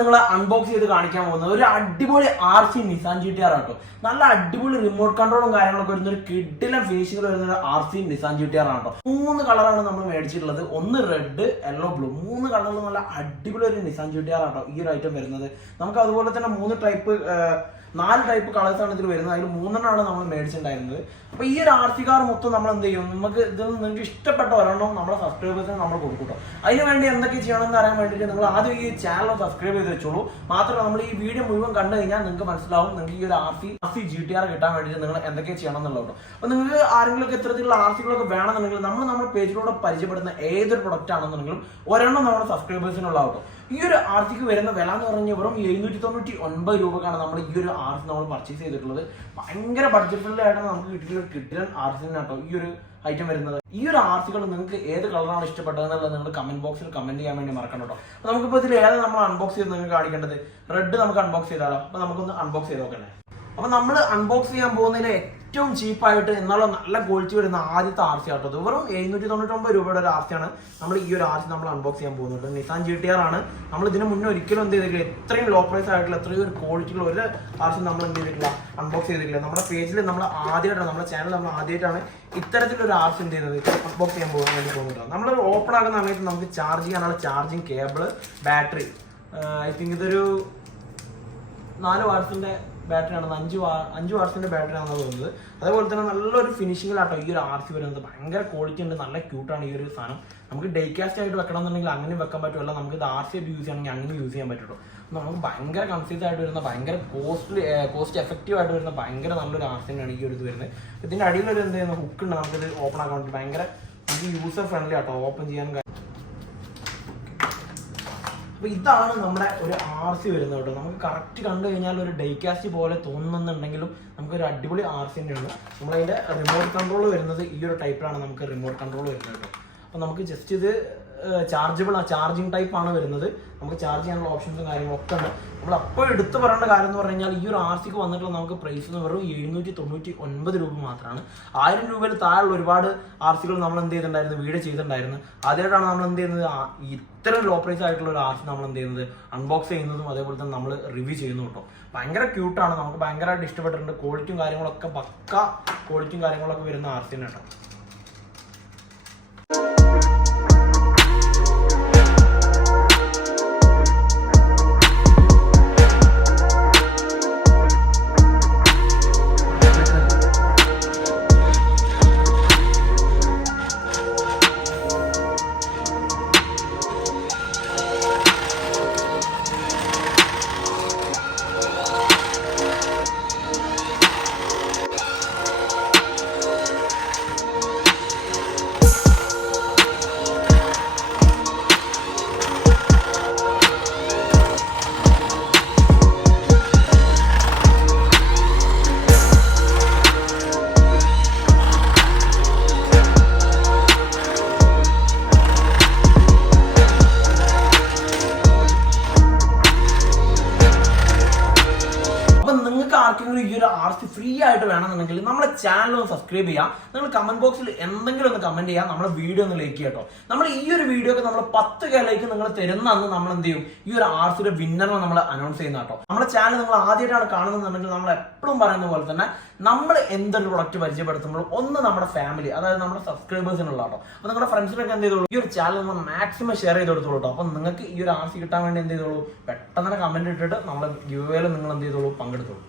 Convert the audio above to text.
നിങ്ങൾ അൺബോക്സ് ചെയ്ത് കാണിക്കാൻ പോകുന്നത് ഒരു അടിപൊളി RC നിസാൻ GT-R ആട്ടോ. നല്ല അടിപൊളി റിമോട്ട് കൺട്രോളും കാര്യങ്ങളൊക്കെ വരുന്ന ഒരു കിഡിലും ഫിനിഷിംഗ് വരുന്ന ഒരു RC നിസാൻ GT-R ആട്ടോ. 3 കളറാണ് നമ്മൾ മേടിച്ചിട്ടുള്ളത്. ഒന്ന് റെഡ്, യെല്ലോ, ബ്ലൂ. 3 കളറിൽ നല്ല അടിപൊളി ഒരു നിസാൻ GT-R ആട്ടോ ഈ ഒരു ഐറ്റം വരുന്നത്. നമുക്ക് അതുപോലെ തന്നെ 4 ടൈപ്പ് കളേഴ്സാണ് ഇതിൽ വരുന്നത്. അതിൽ 3 നമ്മൾ മേടിച്ചിട്ടുണ്ടായിരുന്നത്. അപ്പോൾ ഈ ഒരു RC കാർ മൊത്തം നമ്മൾ എന്ത് ചെയ്യും, നമുക്ക് ഇതിൽ നിങ്ങൾക്ക് ഇഷ്ടപ്പെട്ട ഒരെണ്ണം നമ്മുടെ സബ്സ്ക്രൈബേഴ്സിന് നമ്മൾ കൊടുക്കും. അതിന് വേണ്ടി എന്തൊക്കെ ചെയ്യണമെന്ന് അറിയാൻ വേണ്ടിയിട്ട് നിങ്ങൾ ആദ്യം ഈ ചാനൽ സബ്സ്ക്രൈബ് ചെയ്ത് വെച്ചോളൂ. മാത്രമല്ല നമ്മൾ ഈ വീഡിയോ മുഴുവൻ കണ്ടു കഴിഞ്ഞാൽ നിങ്ങൾക്ക് മനസ്സിലാവും നിങ്ങൾക്ക് ഈ ഒരു RC GT-R കിട്ടാൻ വേണ്ടിയിട്ട് നിങ്ങൾ എന്തൊക്കെ ചെയ്യണം എന്നുള്ളത്. അപ്പോൾ നിങ്ങൾക്ക് ആരെങ്കിലും ഇത്തരത്തിലുള്ള RC-കളൊക്കെ വേണമെന്നുണ്ടെങ്കിൽ നമ്മുടെ പേജിലൂടെ പരിചയപ്പെടുന്ന ഏതൊരു പ്രൊഡക്റ്റ് ആണെന്നുണ്ടെങ്കിലും ഒരെണ്ണം നമ്മുടെ സബ്സ്ക്രൈബേഴ്സിനുള്ളതാട്ടോ. ഈ ഒരു RC-ക്ക് വരുന്ന വില എന്ന് പറഞ്ഞാൽ വെറും 799 രൂപക്കാണ് നമ്മൾ ഈ ഒരു RC നമ്മൾ പർച്ചേസ് ചെയ്തിട്ടുള്ളത്. ഭയങ്കര ബഡ്ജറ്റ് ഫ്രണ്ട്ലി ആയിട്ടാണ് നമുക്ക് കിട്ടിയ RC കേട്ടോ ഈ ഒരു ഐറ്റം വരുന്നത്. ഈ ഒരു RC-കൾ നിങ്ങൾക്ക് ഏത് കളറാണ് ഇഷ്ടപ്പെട്ടതെന്നുള്ളത് നിങ്ങൾ കമന്റ് ബോക്സിൽ കമന്റ് ചെയ്യാൻ വേണ്ടി മറക്കണം കേട്ടോ. അപ്പോൾ നമുക്കിപ്പോൾ ഇതിൽ ഏതാണ് നമ്മൾ അൺബോക്സ് ചെയ്ത് നിങ്ങൾക്ക് കാണിക്കേണ്ടത്? റെഡ് നമുക്ക് അൺബോക്സ് ചെയ്താലോ? അപ്പോൾ നമുക്കൊന്ന് അൺബോക്സ് ചെയ്ത് നോക്കണ്ടേ. അപ്പോൾ നമ്മൾ അൺബോക്സ് ചെയ്യാൻ പോകുന്നതിൽ ഏറ്റവും ചീപ്പായിട്ട് എന്നുള്ള നല്ല ക്വാളിറ്റി വരുന്ന ആദ്യത്തെ RC ആട്ടോ. ഇത് വെറും 799 രൂപയുടെ ഒരു RC ആണ് നമ്മൾ ഈ ഒരു RC നമ്മൾ അൺബോക്സ് ചെയ്യാൻ പോകുന്നത്. നിസാൻ GT-R ആണ്. നമ്മൾ ഇതിന് മുന്നേ ഒരിക്കലും എന്ത് ചെയ്തിട്ടില്ല, എത്രയും ലോ പ്രൈസ് ആയിട്ടുള്ള എത്രയും ഒരു ക്വാളിറ്റിയുള്ള ഒരു RC നമ്മൾ എന്ത് ചെയ്തിട്ടില്ല, അൺബോക്സ് ചെയ്തിട്ടില്ല. നമ്മുടെ പേജിൽ നമ്മൾ ആദ്യമായിട്ടാണ്, നമ്മുടെ ചാനൽ നമ്മൾ ആദ്യമായിട്ടാണ് ഇത്തരത്തിലൊരു RC എന്ത് ചെയ്യുന്നത് അൺബോക്സ് ചെയ്യാൻ പോകാൻ വേണ്ടി പോകുന്നത്. നമ്മൾ ഓപ്പൺ ആക്കുന്ന സമയത്ത് നമുക്ക് ചാർജ് ചെയ്യാനുള്ള charging cable, battery, I think ഇതൊരു 4 വാട്ട്സിന്റെ ബാറ്ററിയാണ്, 5 വാട്ട്സിന്റെ ബാറ്ററി ആണെന്ന് തോന്നുന്നത്. അതേപോലെ തന്നെ നല്ലൊരു ഫിനിഷിങ്ങിലാട്ടോ ഈ ഒരു RC വരുന്നത്. ഭയങ്കര ക്വാളിറ്റി ഉണ്ട്, നല്ല ക്യൂട്ടാണ് ഈ ഒരു സാധനം. നമുക്ക് ഡേ കാസ്റ്റ് ആയിട്ട് വെക്കണം എന്നുണ്ടെങ്കിൽ അങ്ങനെ വെക്കാൻ പറ്റുമല്ല, നമുക്ക് ഇത് RC ആയിട്ട് യൂസ് ചെയ്യണമെങ്കിൽ അങ്ങനെ യൂസ് ചെയ്യാൻ പറ്റുള്ളൂ. നമുക്ക് ഭയങ്കര കൺസീസ് ആയിട്ട് വരുന്ന, ഭയങ്കര കോസ്റ്റ് എഫക്റ്റീവ് ആയിട്ട് വരുന്ന ഭയങ്കര നല്ലൊരു RC തന്നെയാണ് ഈ ഒരു ഇത് വരുന്നത്. ഇതിന്റെ അടിയിലൊരു എന്ത് ചെയ്യുന്ന ഹുക്ക് ഉണ്ട്, നമുക്കിത് ഓപ്പൺ ആക്കാൻ വേണ്ടി ഭയങ്കര നമുക്ക് യൂസർ ഫ്രണ്ട്ലി ആട്ടോ ഓപ്പൺ ചെയ്യാൻ. അപ്പോൾ ഇതാണ് നമ്മുടെ ഒരു RC വരുന്നത് കേട്ടോ. നമുക്ക് കറക്റ്റ് കണ്ടു കഴിഞ്ഞാൽ ഒരു ഡൈകാസ്റ്റ് പോലെ തോന്നുന്നുണ്ടെങ്കിലും നമുക്കൊരു അടിപൊളി RC തന്നെയാണ്. നമ്മളതിൻ്റെ റിമോട്ട് കൺട്രോൾ വരുന്നത് ഈ ഒരു ടൈപ്പിലാണ് നമുക്ക് റിമോട്ട് കൺട്രോൾ വരുന്നത് കേട്ടോ. അപ്പോൾ നമുക്ക് ജസ്റ്റ് ഇത് ചാർജിങ് ടൈപ്പ് ആണ് വരുന്നത്. നമുക്ക് ചാർജ് ചെയ്യാനുള്ള ഓപ്ഷൻസും കാര്യങ്ങളൊക്കെ ഉണ്ട്. നമ്മൾ അപ്പോൾ എടുത്ത് പറയേണ്ട കാര്യം എന്ന് പറഞ്ഞു കഴിഞ്ഞാൽ ഈ ഒരു RC-ക്ക് വന്നിട്ടുള്ള നമുക്ക് പ്രൈസ് എന്ന് വെറും 799 രൂപ മാത്രമാണ്. 1000 രൂപയിൽ താഴെയുള്ള ഒരുപാട് RC-കൾ നമ്മൾ എന്ത് ചെയ്തിട്ടുണ്ടായിരുന്നു, വീഡിയോ ചെയ്തിട്ടുണ്ടായിരുന്നു. ആദ്യമായിട്ടാണ് നമ്മൾ എന്ത് ചെയ്യുന്നത് ഇത്തരം ലോ പ്രൈസ് ആയിട്ടുള്ള ഒരു RC നമ്മൾ എന്ത് ചെയ്യുന്നത് അൺബോക്സ് ചെയ്യുന്നതും അതേപോലെ തന്നെ നമ്മൾ റിവ്യൂ ചെയ്യുന്നു കേട്ടോ. ഭയങ്കര ക്യൂട്ടാണ്, നമുക്ക് ഭയങ്കരമായിട്ട് ഇഷ്ടപ്പെട്ടിട്ടുണ്ട്. ക്വാളിറ്റിയും കാര്യങ്ങളൊക്കെ പക്ക ക്വാളിറ്റിയും കാര്യങ്ങളൊക്കെ വരുന്ന RC തന്നെ കേട്ടോ. ആർക്കെങ്കിലും ഈ ഒരു RC ഫ്രീ ആയിട്ട് വേണമെന്നുണ്ടെങ്കിൽ നമ്മുടെ ചാനൽ ഒന്ന് സബ്സ്ക്രൈബ് ചെയ്യാം. നിങ്ങൾ കമന്റ് ബോക്സിൽ എന്തെങ്കിലും ഒന്ന് കമന്റ് ചെയ്യാം, നമ്മുടെ വീഡിയോ ഒന്ന് ലൈക്ക് ചെയ്യാം കേട്ടോ. നമ്മൾ ഈ ഒരു വീഡിയോക്ക് നമ്മൾ 10K ലൈക്ക് നിങ്ങൾ തരുന്ന അന്ന് നമ്മൾ എന്ത് ചെയ്യും, ഈ ഒരു RCയുടെ വിന്നറിനെ നമ്മൾ അനൗൺസ് ചെയ്യുന്ന കേട്ടോ. നമ്മുടെ ചാനൽ നിങ്ങൾ ആദ്യമായിട്ടാണ് കാണുന്നുണ്ടെങ്കിൽ നമ്മൾ എപ്പോഴും പറയുന്ന പോലെ തന്നെ നമ്മൾ എന്തൊരു പ്രൊഡക്റ്റ് പരിചയപ്പെടുത്തുമ്പോൾ ഒന്ന് നമ്മുടെ ഫാമിലി, അതായത് നമ്മുടെ സബ്സ്ക്രൈബേഴ്സിനുള്ള കേട്ടോ. അപ്പോൾ നിങ്ങളുടെ ഫ്രണ്ട്സിനൊക്കെ എന്ത് ചെയ്തോളൂ, ഈ ഒരു ചാനൽ നമ്മൾ മാക്സിമം ഷെയർ ചെയ്ത് കൊടുത്തോളൂ കേട്ടോ. അപ്പോൾ നിങ്ങൾക്ക് ഈ ഒരു RC കിട്ടാൻ വേണ്ടി എന്ത് ചെയ്തോളൂ, പെട്ടെന്ന് തന്നെ കമന്റ് ഇട്ടിട്ട് നമ്മളെ ഗിവ് അവേയിൽ നിങ്ങൾ എന്ത് ചെയ്തോളൂ, പങ്കെടുത്തോളൂ.